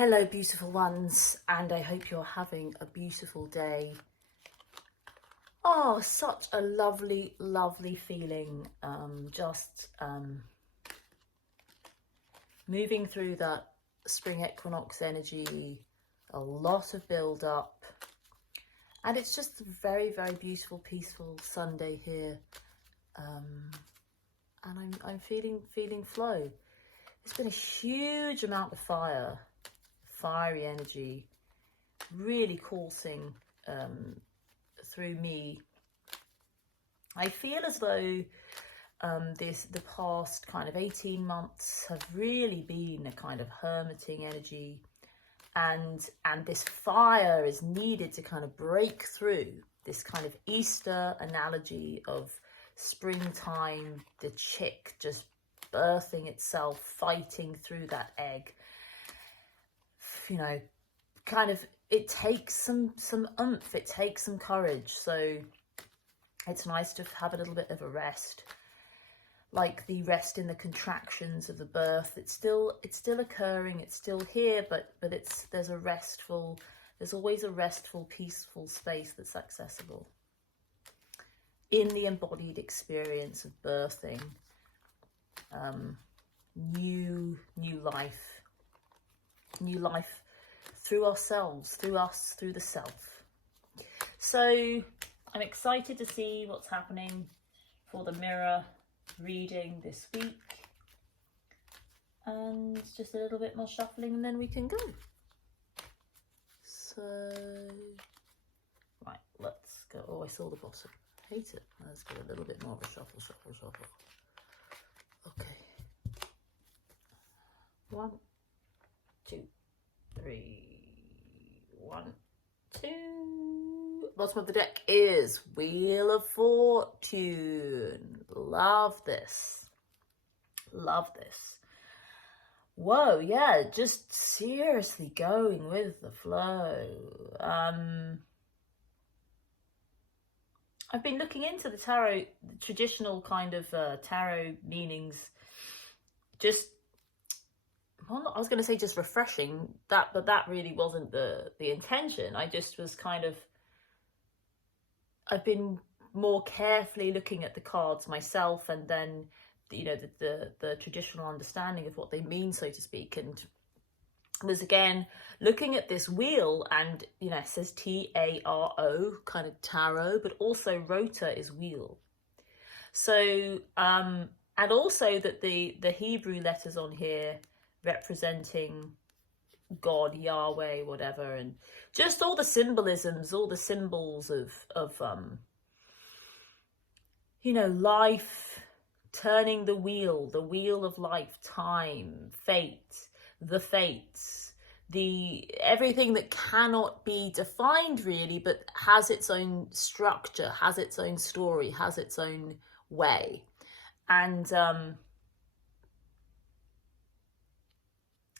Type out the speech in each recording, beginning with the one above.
Hello beautiful ones, and I hope you're having a beautiful day. Oh, such a lovely feeling, moving through that spring equinox energy, a lot of build up, and it's just a very beautiful, peaceful Sunday here, and I'm feeling flow. There's been a huge amount of fiery energy really coursing through me. I feel as though the past kind of 18 months have really been a kind of hermiting energy, and this fire is needed to kind of break through this kind of Easter analogy of springtime, the chick just birthing itself, fighting through that egg. You know, kind of, it takes some oomph, it takes some courage. So it's nice to have a little bit of a rest, like the rest in the contractions of the birth. It's still occurring, it's still here, but there's always a restful, peaceful space that's accessible in the embodied experience of birthing new life through ourselves, through us, through the self. So I'm excited to see what's happening for the mirror reading this week, and just a little bit more shuffling and then we can go. So right, let's go. Oh, I saw the bottom. I hate it. Let's go a little bit more of a shuffle. Okay, 1, 2, 3, 1, 2. Bottom of the deck is Wheel of Fortune. Love this. Whoa, yeah, just seriously going with the flow. I've been looking into the tarot, the traditional kind of tarot meanings. I was going to say just refreshing that, but that really wasn't the intention. I just was kind of, I've been more carefully looking at the cards myself, and then, you know, the traditional understanding of what they mean, so to speak, and was again looking at this wheel, and, you know, it says T-A-R-O, kind of tarot, but also rota is wheel. So and also that the Hebrew letters on here representing God, Yahweh, whatever, and just all the symbolisms, all the symbols of you know, life, turning the wheel of life, time, fate, the fates, everything that cannot be defined really, but has its own structure, has its own story, has its own way. And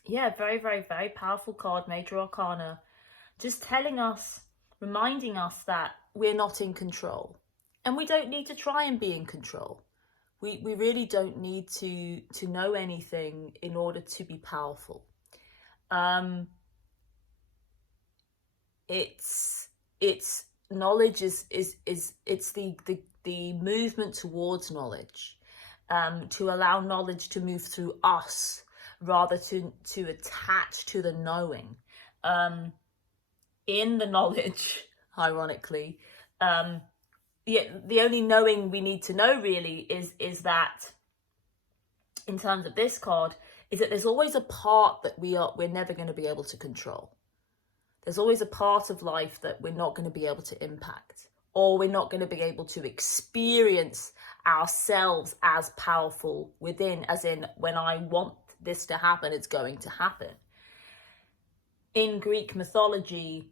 yeah, very powerful card, Major Arcana, just telling us, reminding us that we're not in control, and we don't need to try and be in control. We really don't need to know anything in order to be powerful. It's knowledge is it's the movement towards knowledge, to allow knowledge to move through us rather to attach to the knowing. In the knowledge, ironically, the only knowing we need to know really is that, in terms of this card, is that there's always a part that we're never going to be able to control. There's always a part of life that we're not going to be able to impact, or we're not going to be able to experience ourselves as powerful within, as in, when I want this to happen, it's going to happen. In Greek mythology,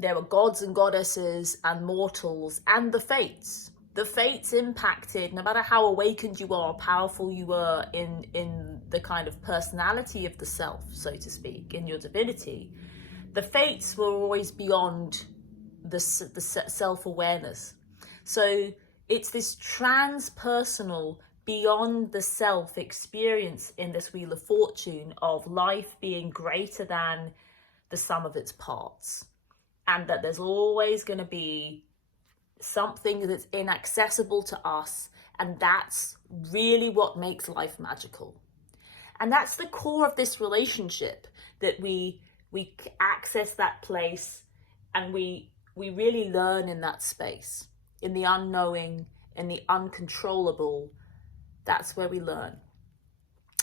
there were gods and goddesses and mortals and the fates. The fates impacted, no matter how awakened you are, powerful you were in the kind of personality of the self, so to speak, in your divinity. The fates were always beyond the self-awareness. So it's this transpersonal beyond the self experience in this Wheel of Fortune of life being greater than the sum of its parts, and that there's always going to be something that's inaccessible to us, and that's really what makes life magical. And that's the core of this relationship, that we access that place, and we really learn in that space, in the unknowing, in the uncontrollable. That's where we learn.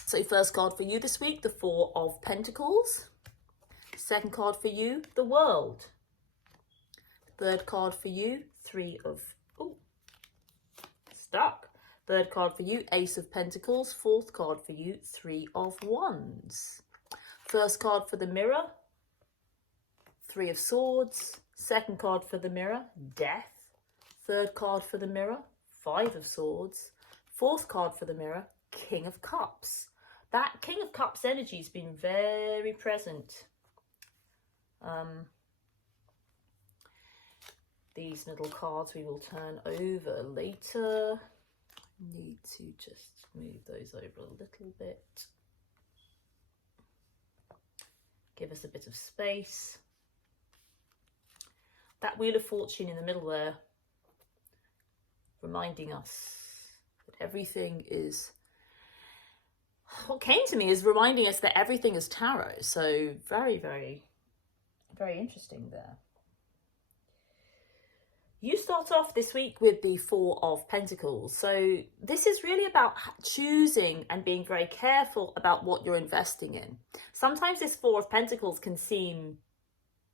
So first card for you this week, the Four of Pentacles. Second card for you, the World. Third card for you, Three of... Ooh, stuck. Third card for you, Ace of Pentacles. Fourth card for you, Three of Wands. First card for the Mirror, Three of Swords. Second card for the Mirror, Death. Third card for the Mirror, Five of Swords. Fourth card for the Mirror, King of Cups. That King of Cups energy has been very present. These little cards we will turn over later. Need to just move those over a little bit. Give us a bit of space. That Wheel of Fortune in the middle there, reminding us that everything is... What came to me is reminding us that everything is tarot. So very, very, very interesting there. You start off this week with the Four of Pentacles. So this is really about choosing and being very careful about what you're investing in. Sometimes this Four of Pentacles can seem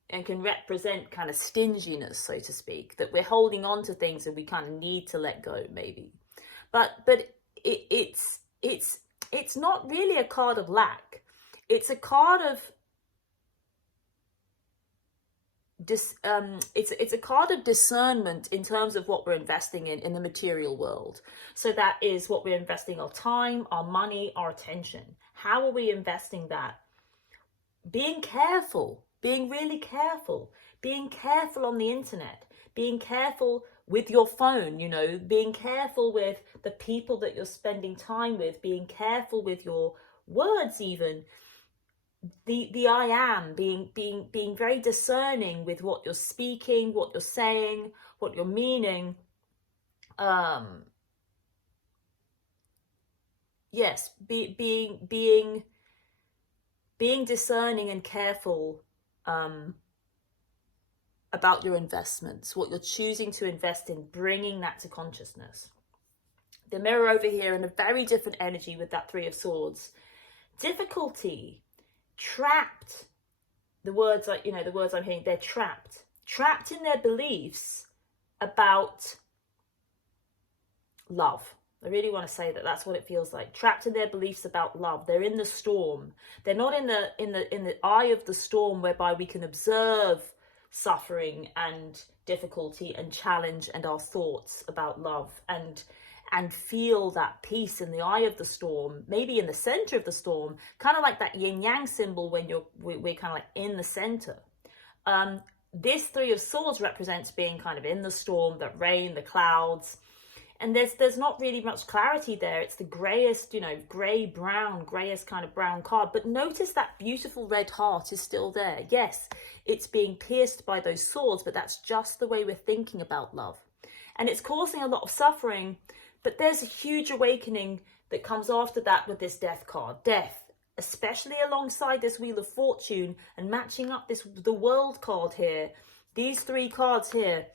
and can represent kind of stinginess, so to speak, that we're holding on to things and we kind of need to let go, maybe. But it's not really a card of lack. It's a card of it's a card of discernment in terms of what we're investing in the material world. So that is what we're investing our time, our money, our attention. How are we investing that? Being careful, being really careful, being careful on the internet, being careful with your phone, you know, being careful with the people that you're spending time with, being careful with your words even. The I am, being very discerning with what you're speaking, what you're saying, what you're meaning. Yes, being discerning and careful about your investments, what you're choosing to invest in, bringing that to consciousness. The Mirror over here in a very different energy with that Three of Swords. Difficulty. Trapped. The words I'm hearing, they're trapped in their beliefs about love. I really want to say that that's what it feels like. Trapped in their beliefs about love. They're in the storm. They're not in the eye of the storm, whereby we can observe suffering and difficulty and challenge and our thoughts about love and feel that peace in the eye of the storm, maybe in the center of the storm, kind of like that yin yang symbol when we're kind of like in the center. This Three of Swords represents being kind of in the storm, the rain, the clouds, and there's not really much clarity there. It's the grayest, grayest kind of brown card. But notice that beautiful red heart is still there. Yes, it's being pierced by those swords, but that's just the way we're thinking about love. And it's causing a lot of suffering. But there's a huge awakening that comes after that with this Death card. Death, especially alongside this Wheel of Fortune and matching up the World card here. These three cards here,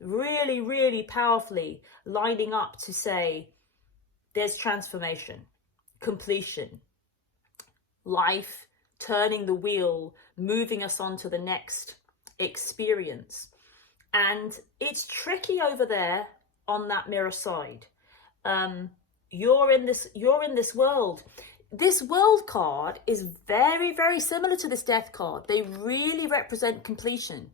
really, really powerfully lining up to say there's transformation, completion, life, turning the wheel, moving us on to the next experience. And it's tricky over there on that Mirror side. You're in this world. This World card is very, very similar to this Death card. They really represent completion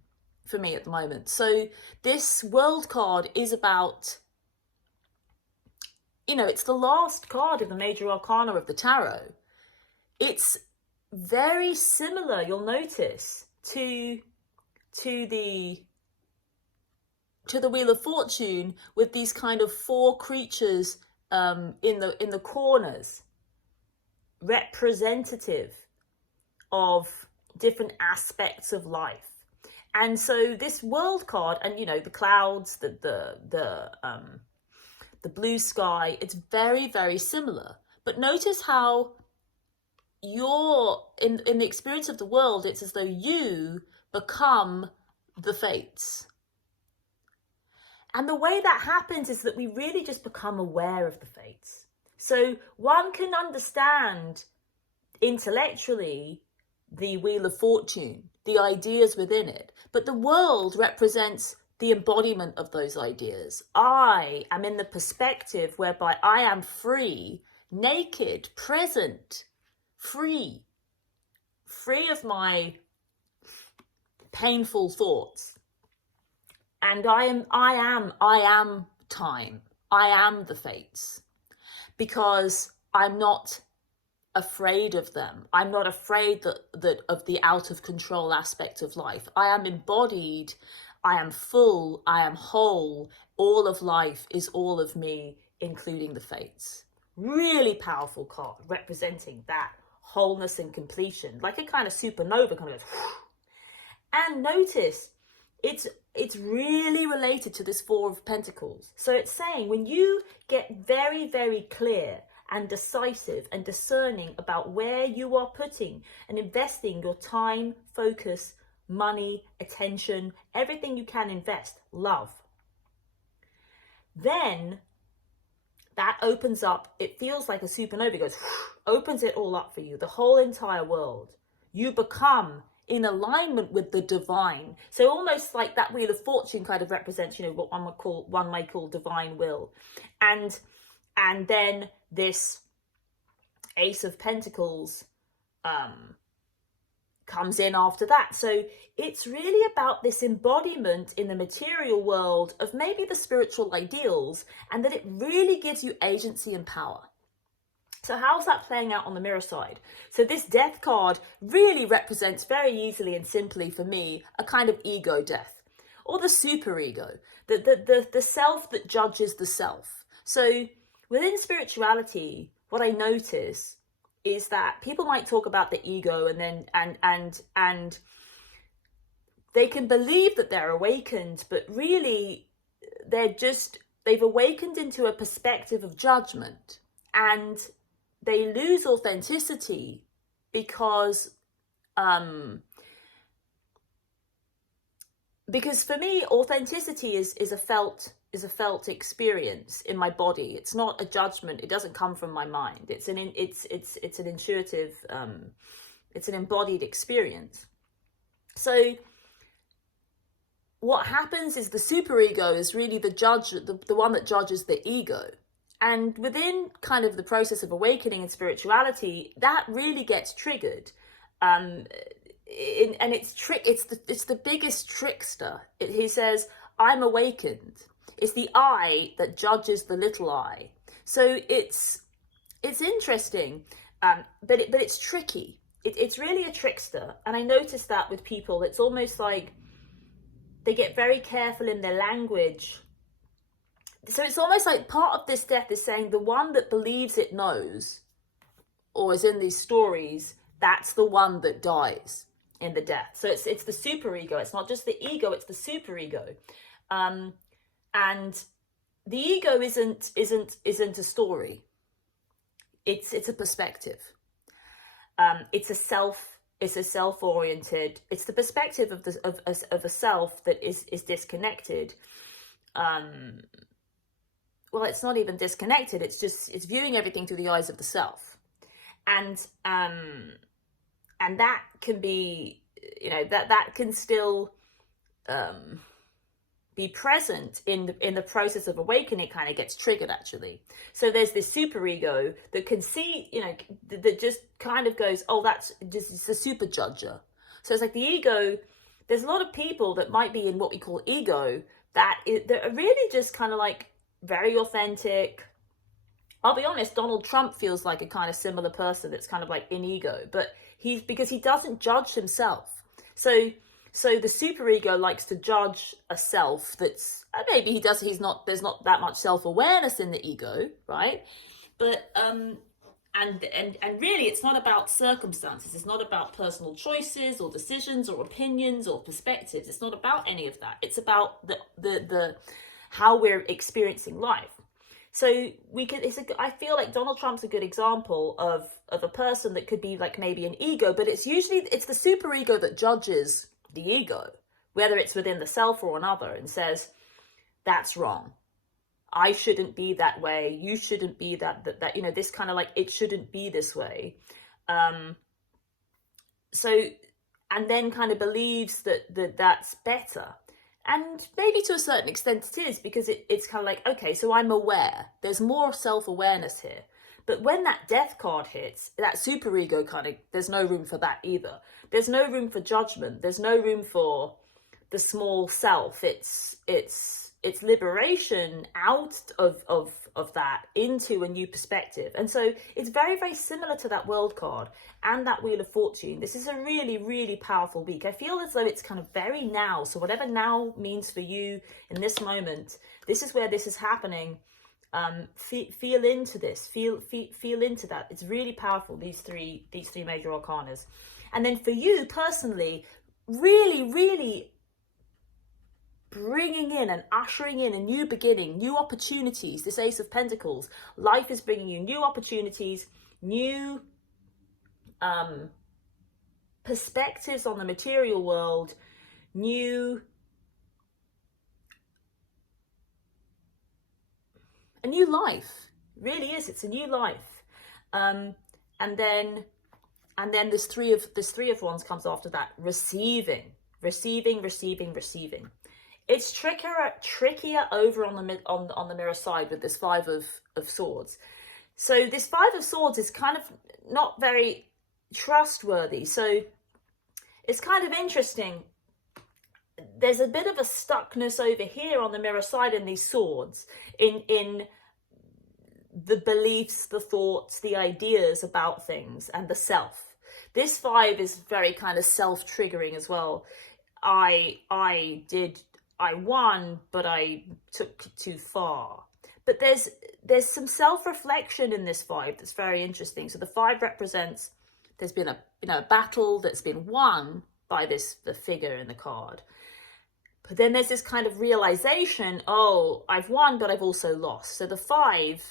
for me at the moment. So this World card is about, it's the last card of the major arcana of the tarot. It's very similar, you'll notice, to the Wheel of Fortune, with these kind of four creatures in the corners, representative of different aspects of life. And so this world card, and you know, the clouds, the blue sky, it's very, very similar. But notice how you're in the experience of the world, it's as though you become the fates. And the way that happens is that we really just become aware of the fates. So one can understand intellectually the Wheel of Fortune, the ideas within it, but the world represents the embodiment of those ideas. I am in the perspective whereby I am free, naked, present, free of my painful thoughts. And I am time. I am the fates, because I'm not afraid of them. I'm not afraid that of the out of control aspect of life. I am embodied. I am full. I am whole. All of life is all of me, including the fates. Really powerful card representing that wholeness and completion, like a kind of supernova kind of goes. And notice it's really related to this Four of Pentacles. So it's saying when you get very, very clear and decisive and discerning about where you are putting and investing your time, focus, money, attention, everything you can invest, love, then that opens up, it feels like a supernova goes, opens it all up for you, the whole entire world. You become in alignment with the divine. So almost like that Wheel of Fortune kind of represents, you know, what one may call divine will. And then this Ace of Pentacles comes in after that. So it's really about this embodiment in the material world of maybe the spiritual ideals, and that it really gives you agency and power. So how's that playing out on the mirror side? So this death card really represents very easily and simply for me a kind of ego death, or the superego, the self that judges the self. So within spirituality, what I notice is that people might talk about the ego and they can believe that they're awakened, but really they've awakened into a perspective of judgment, and they lose authenticity because for me, authenticity is a felt experience in my body. It's not a judgment. It doesn't come from my mind. It's an intuitive, it's an embodied experience. So what happens is the superego is really the judge, the one that judges the ego. And within kind of the process of awakening and spirituality, that really gets triggered. And it's the biggest trickster. He says, I'm awakened. It's the I that judges the little I. So it's interesting, but it's tricky. It's really a trickster. And I noticed that with people, it's almost like they get very careful in their language. So it's almost like part of this death is saying the one that believes it knows, or is in these stories, that's the one that dies in the death. So it's the superego. It's not just the ego, it's the superego. And the ego isn't a story. It's a perspective. It's a self-oriented. It's the perspective of a self that is disconnected. Well, it's not even disconnected. It's viewing everything through the eyes of the self, and that can be, you know, that can still be present in the process of awakening. It kind of gets triggered actually. So there's this superego that can see, you know, that just kind of goes, oh, that's just, it's a super judger. So it's like the ego. There's a lot of people that might be in what we call ego that are really just kind of like very authentic. I'll be honest, Donald Trump feels like a kind of similar person that's kind of like in ego, but because he doesn't judge himself. So So the superego likes to judge a self that's, maybe there's not that much self-awareness in the ego, right? But and really it's not about circumstances, it's not about personal choices or decisions or opinions or perspectives, it's not about any of that. It's about the how we're experiencing life. So I feel like Donald Trump's a good example of a person that could be like maybe an ego, but it's the superego that judges the ego, whether it's within the self or another, and says, that's wrong. I shouldn't be that way. You shouldn't be that this kind of like, it shouldn't be this way. So, and then kind of believes that's better. And maybe to a certain extent it is, because it's kind of like, okay, so I'm aware. There's more self-awareness here. But when that death card hits, that superego kind of, there's no room for that either. There's no room for judgment. There's no room for the small self. It's liberation out of that into a new perspective. And so it's very, very similar to that World card and that Wheel of Fortune. This is a really, really powerful week. I feel as though it's kind of very now. So whatever now means for you in this moment, this is where this is happening. Feel into this. Feel into that. It's really powerful, these three major arcanas. And then for you personally, really, really bringing in and ushering in a new beginning, new opportunities. This Ace of Pentacles, life is bringing you new opportunities, new perspectives on the material world, a new life. It really is. It's a new life. And then this three of wands comes after that. Receiving. It's trickier over on the mirror side with this Five of Swords. So this Five of Swords is kind of not very trustworthy. So it's kind of interesting. There's a bit of a stuckness over here on the mirror side in these swords, in the beliefs, the thoughts, the ideas about things, and the self. This five is very kind of self-triggering as well. I won, but I took too far. But there's some self-reflection in this five that's very interesting. So the five represents, there's been a battle that's been won by the figure in the card. But then there's this kind of realization, oh, I've won, but I've also lost. So the five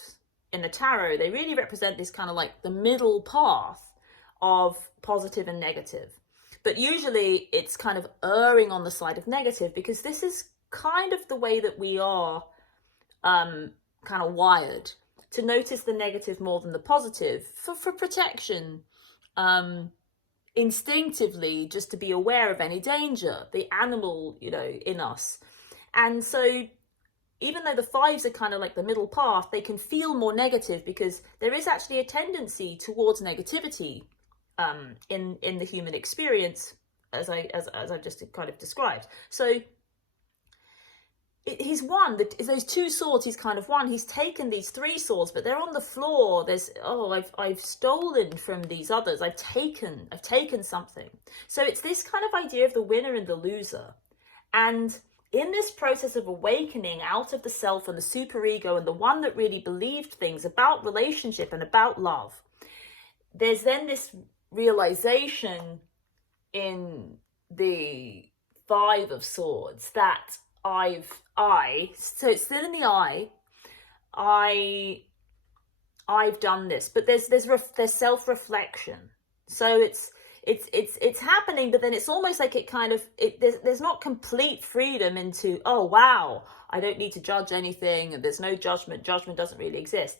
in the tarot, they really represent this kind of like the middle path of positive and negative. But usually it's kind of erring on the side of negative, because this is kind of the way that we are kind of wired, to notice the negative more than the positive for protection, instinctively, just to be aware of any danger, the animal, in us. And so even though the fives are kind of like the middle path, they can feel more negative, because there is actually a tendency towards negativity in the human experience, as I've just kind of described. So he's won. Those two swords, he's kind of won. He's taken these three swords, but they're on the floor. I've stolen from these others. I've taken something. So it's this kind of idea of the winner and the loser. And in this process of awakening out of the self and the superego and the one that really believed things about relationship and about love, there's then this realization in the Five of Swords that so it's still in the I've done this, but there's self-reflection. So it's happening, but then it's almost like there's not complete freedom into, oh wow, I don't need to judge anything, and there's no judgment doesn't really exist.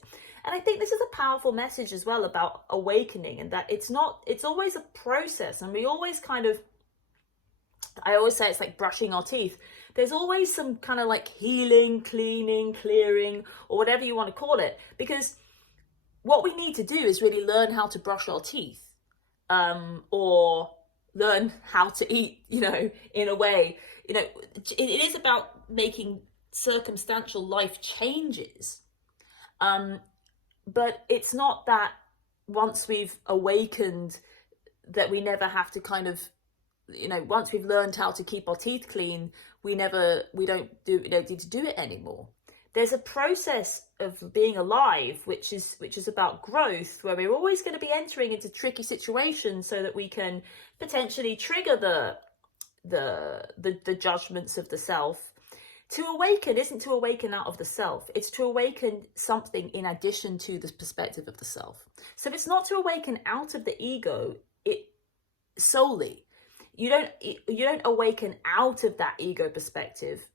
And I think this is a powerful message as well about awakening, and that it's always a process. And we always I always say it's like brushing our teeth. There's always some kind of like healing, cleaning, clearing, or whatever you want to call it. Because what we need to do is really learn how to brush our teeth, or learn how to eat, in a way. It is about making circumstantial life changes. But it's not that once we've awakened that we never have to kind of you know, once we've learned how to keep our teeth clean, we don't need to do it anymore. There's a process of being alive, which is about growth, where we're always going to be entering into tricky situations so that we can potentially trigger the judgments of the self. To awaken isn't to awaken out of the self, it's to awaken something in addition to the perspective of the self. So it's not to awaken out of the ego it solely. You don't awaken out of that ego perspective.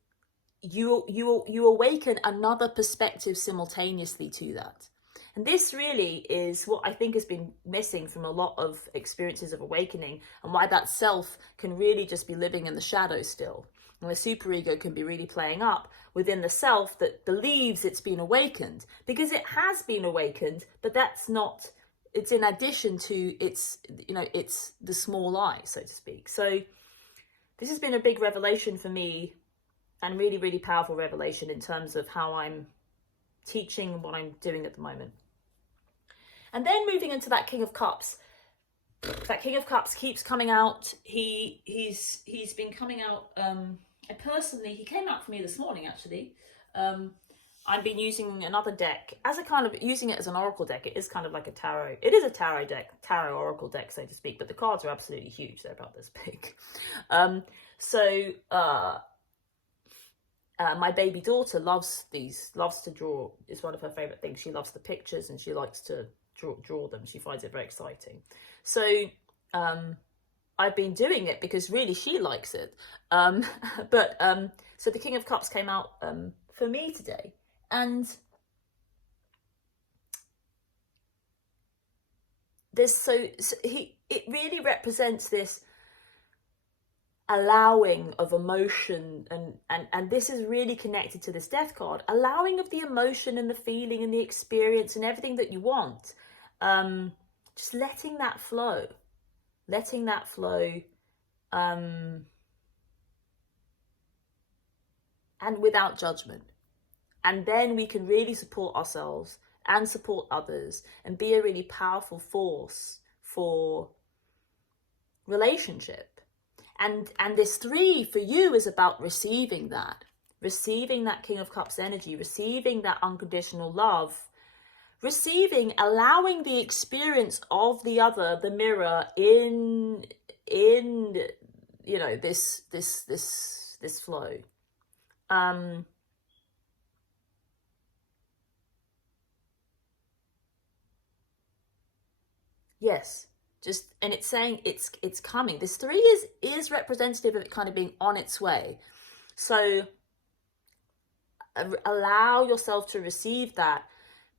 You awaken another perspective simultaneously to that. And this really is what I think has been missing from a lot of experiences of awakening, and why that self can really just be living in the shadow still. And the superego can be really playing up within the self that believes it's been awakened, because it has been awakened, but that's not, it's in addition to it's, you know, it's the small I, so to speak. So this has been a big revelation for me, and really, really powerful revelation in terms of how I'm teaching what I'm doing at the moment. And then moving into that King of Cups. That King of Cups keeps coming out. He's been coming out. He came out for me this morning, actually. I've been using another deck as a kind of, using it as an oracle deck. It is kind of like a tarot. It is a tarot deck, tarot oracle deck, so to speak, but the cards are absolutely huge. They're about this big. My baby daughter loves to draw. It's one of her favorite things. She loves the pictures and she likes to draw them. She finds it very exciting. So I've been doing it because really she likes it. So the King of Cups came out for me today, and it really represents this allowing of emotion, and this is really connected to this death card, allowing of the emotion and the feeling and the experience and everything that you want, just letting that flow and without judgment. And then we can really support ourselves and support others and be a really powerful force for relationship. And this 3 for you is about receiving that King of Cups energy, receiving that unconditional love, allowing the experience of the other, the mirror, in you know, this flow. Yes. Just, and it's saying it's coming. This 3 is representative of it kind of being on its way. So allow yourself to receive that.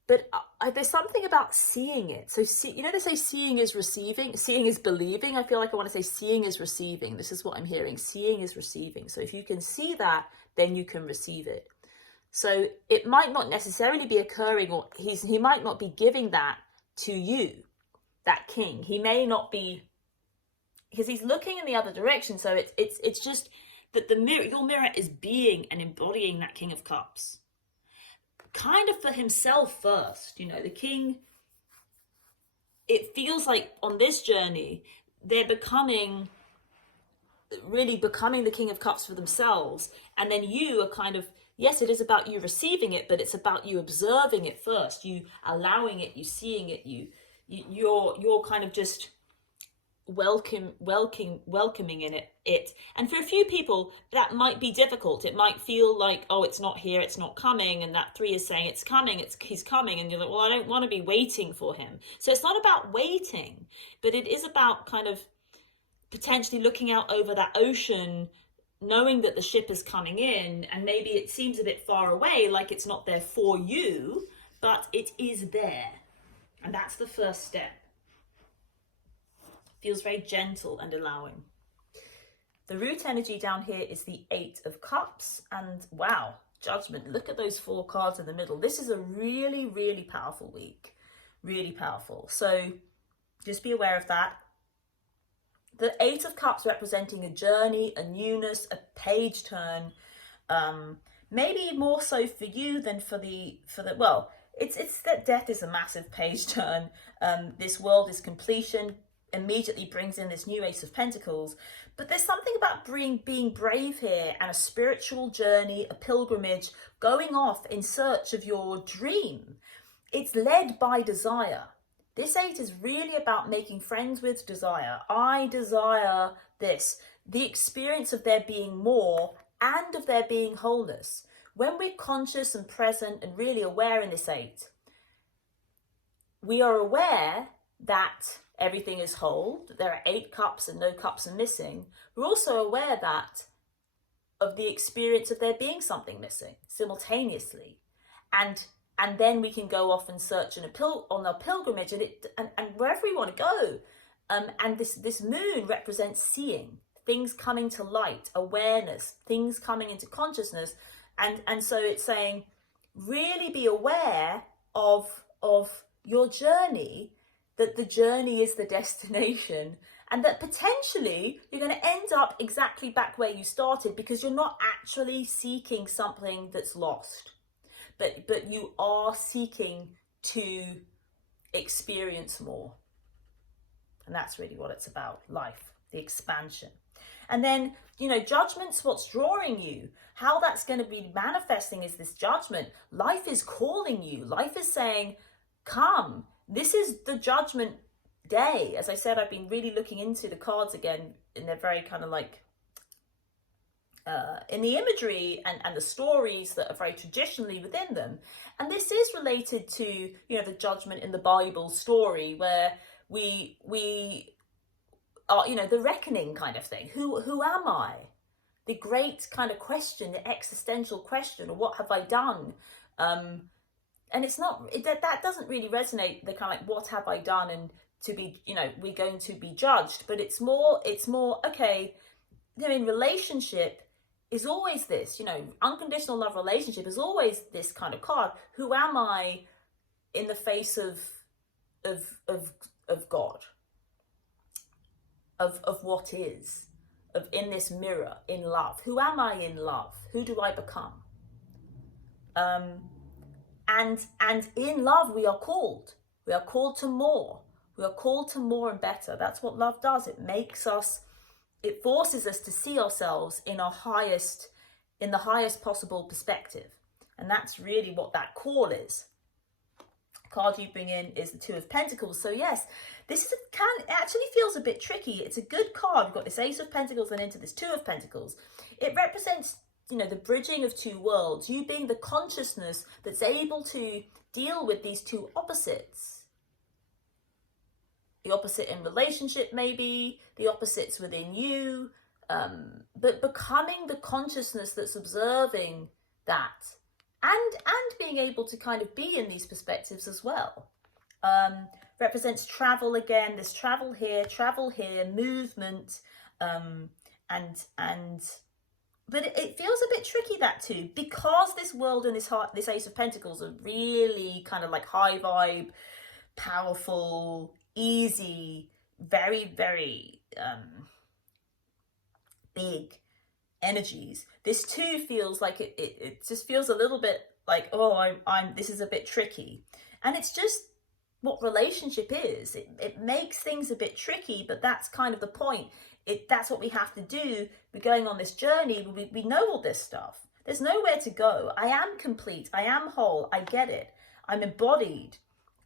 But there's something about seeing it. So you know, they say seeing is receiving, seeing is believing. I feel like I want to say seeing is receiving. This is what I'm hearing. Seeing is receiving. So if you can see that, then you can receive it. So it might not necessarily be occurring, or he might not be giving that to you. That king, he may not be, because he's looking in the other direction. So it's just that your mirror is being and embodying that King of Cups, kind of for himself first. You know, the king, it feels like on this journey they're really becoming the King of Cups for themselves, and then you are kind of, yes, it is about you receiving it, but it's about you observing it first, you allowing it, you seeing it, you're kind of just welcoming in it. And for a few people that might be difficult. It might feel like, oh, it's not here, it's not coming, and that 3 is saying it's coming, he's coming, and you're like, well, I don't want to be waiting for him. So it's not about waiting, but it is about kind of potentially looking out over that ocean, knowing that the ship is coming in, and maybe it seems a bit far away, like it's not there for you, but it is there. And that's the first step. Feels very gentle and allowing. The root energy down here is the 8 of Cups. And wow, Judgment. Look at those 4 cards in the middle. This is a really, really powerful week. Really powerful. So just be aware of that. The 8 of Cups representing a journey, a newness, a page turn. Maybe more so for you than for the well, it's that death is a massive page turn. This world is completion. immediately brings in this new Ace of Pentacles. But there's something about being brave here, and a spiritual journey, a pilgrimage, going off in search of your dream. It's led by desire. This 8 is really about making friends with desire. I desire this. The experience of there being more and of there being wholeness. When we're conscious and present and really aware in this 8, we are aware that everything is whole. There are 8 cups and no cups are missing. We're also aware that of the experience of there being something missing simultaneously. And then we can go off and search on a pilgrimage, and wherever we want to go. And this moon represents seeing, things coming to light, awareness, things coming into consciousness. And so it's saying, really be aware of your journey, that the journey is the destination, and that potentially you're going to end up exactly back where you started, because you're not actually seeking something that's lost, but you are seeking to experience more. And that's really what it's about, life, the expansion. And then, judgment's what's drawing you. How that's going to be manifesting is this judgment. Life is calling you. Life is saying, come. This is the judgment day. As I said, I've been really looking into the cards again, and they're very kind of like, in the imagery and the stories that are very traditionally within them. And this is related to, the judgment in the Bible story, where we are, the reckoning kind of thing. Who am I? The great kind of question, the existential question, or what have I done? And it's not, that doesn't really resonate, the kind of like, what have I done, and to be, we're going to be judged. But it's more, okay, in relationship is always this, unconditional love relationship is always this kind of card. Who am I in the face of God? Of what is, in this mirror, in love. Who am I in love? Who do I become? And in love, we are called. We are called to more. We are called to more and better. That's what love does. It forces us to see ourselves in the highest possible perspective. And that's really what that call is. The card you bring in is the 2 of Pentacles. So yes, this it actually feels a bit tricky. It's a good card. We've got this Ace of Pentacles and into this 2 of Pentacles. It represents, the bridging of 2 worlds. You being the consciousness that's able to deal with these 2 opposites. The opposite in relationship, maybe, the opposites within you, but becoming the consciousness that's observing that, and being able to kind of be in these perspectives as well. Represents travel again, this travel here, movement, but it feels a bit tricky, that too, because this world and this Ace of Pentacles are really kind of like high vibe, powerful, easy, very, very big energies. This too feels like it just feels a little bit like, this is a bit tricky. And it's just what relationship is. It makes things a bit tricky, but that's kind of the point. That's what we have to do. We're going on this journey. We know all this stuff. There's nowhere to go. I am complete. I am whole. I get it. I'm embodied.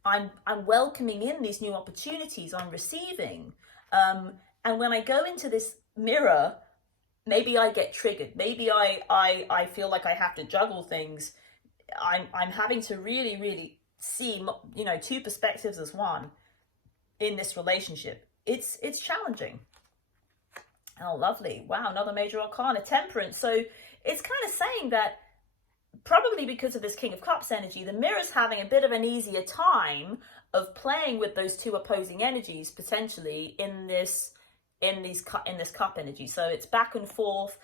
I'm welcoming in these new opportunities. I'm receiving. And when I go into this mirror, maybe I get triggered. Maybe I feel like I have to juggle things. I'm having to really, really see, 2 perspectives as one in this relationship. It's challenging. Oh, lovely. Wow, another major arcana, Temperance. So it's kind of saying that probably because of this King of Cups energy, the mirror's having a bit of an easier time of playing with those 2 opposing energies potentially in this cup energy. So it's back and forth,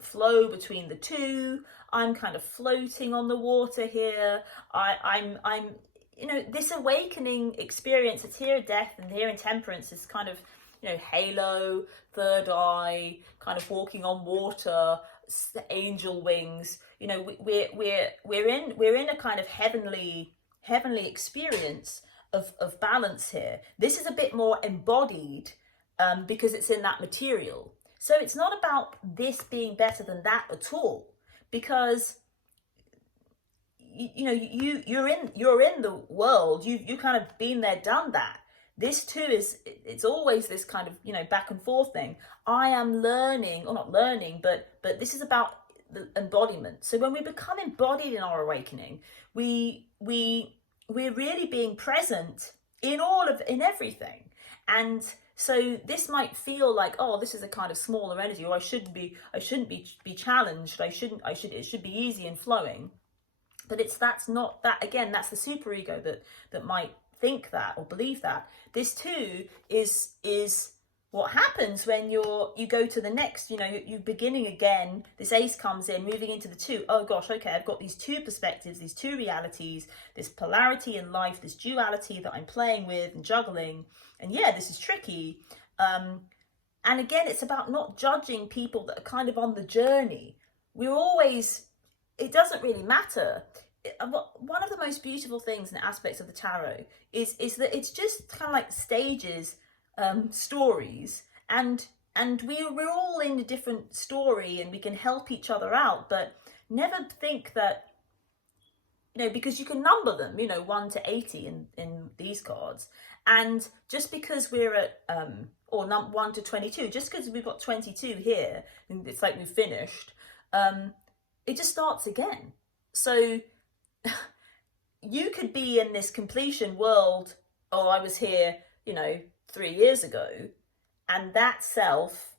flow between the 2. I'm kind of floating on the water here. I'm this awakening experience. It's here in Death and here in Temperance is kind of, halo, third eye, kind of walking on water, angel wings. We're in a kind of heavenly experience, of balance here. This is a bit more embodied because it's in that material. So it's not about this being better than that at all, because you're in the world. You kind of been there, done that. This too it's always this kind of, back and forth thing. I am learning, or not learning, but this is about the embodiment. So when we become embodied in our awakening, we're really being present in everything. And so this might feel like, oh, this is a kind of smaller energy, or I shouldn't be challenged. It should be easy and flowing. But that's not that. Again, that's the superego that might think that or believe that. This too is what happens when you go to the next, you're beginning again. This ace comes in, moving into the two. Oh gosh, okay, I've got these two perspectives, these two realities, this polarity in life, this duality that I'm playing with and juggling. And yeah, this is tricky. And again, it's about not judging people that are kind of on the journey. It doesn't really matter. One of the most beautiful things and aspects of the tarot is that it's just kind of like stages, stories, and we're all in a different story, and we can help each other out. But never think that, because you can number them, 1 to 80 in these cards, and just because we're at 1 to 22, just because we've got 22 here, and it's like we've finished, it just starts again. So you could be in this completion world. Oh, I was here, 3 years ago, and that self,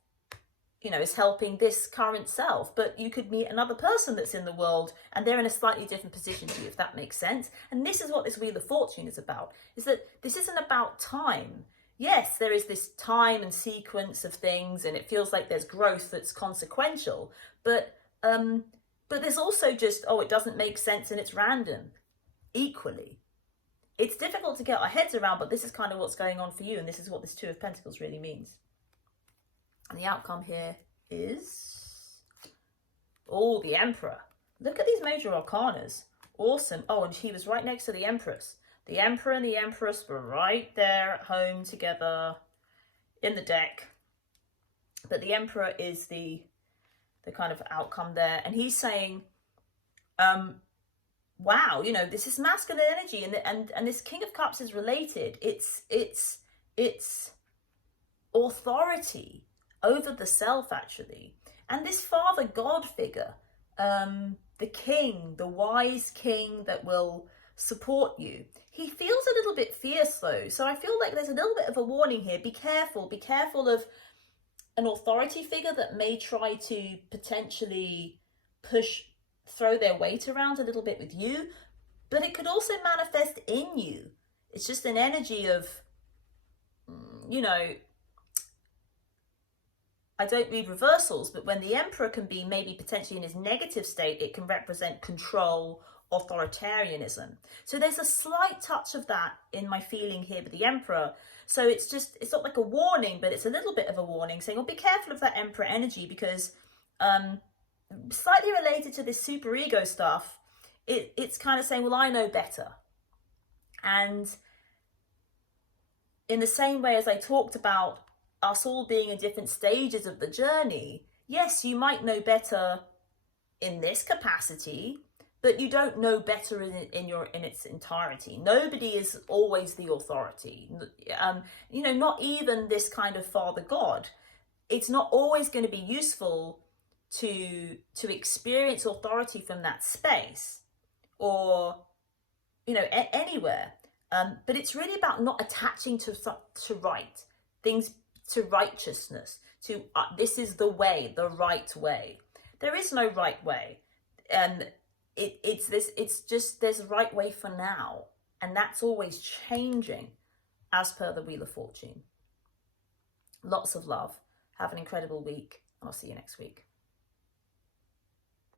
is helping this current self. But you could meet another person that's in the world, and they're in a slightly different position to you, if that makes sense. And this is what this Wheel of Fortune is about, is that this isn't about time. Yes, there is this time and sequence of things, and it feels like there's growth that's consequential, but there's also just, it doesn't make sense and it's random. Equally, it's difficult to get our heads around, but this is kind of what's going on for you, and this is what this Two of Pentacles really means. And the outcome here is, the Emperor. Look at these major arcanas. Awesome. Oh, and he was right next to the Empress. The Emperor and the Empress were right there at home together in the deck. But the Emperor is the kind of outcome there, and he's saying, wow, this is masculine energy, and this King of Cups is related. It's authority over the self, actually. And this Father God figure, the king, the wise king that will support you, he feels a little bit fierce though. So I feel like there's a little bit of a warning here. Be careful of an authority figure that may try to potentially throw their weight around a little bit with you, but it could also manifest in you. It's just an energy of, I don't read reversals, but when the Emperor can be maybe potentially in his negative state, it can represent control, authoritarianism. So there's a slight touch of that in my feeling here with the Emperor. So it's not like a warning, but it's a little bit of a warning saying, be careful of that Emperor energy, because slightly related to this superego stuff, it's kind of saying, well, I know better. And in the same way as I talked about us all being in different stages of the journey, yes, you might know better in this capacity, but you don't know better in its entirety. Nobody is always the authority. Not even this kind of Father God. It's not always going to be useful to experience authority from that space, or anywhere. But it's really about not attaching to right things, to righteousness, to this is the way, the right way. There is no right way, and it's just there's a right way for now, and that's always changing as per the Wheel of Fortune. Lots of love. Have an incredible week, and I'll see you next week.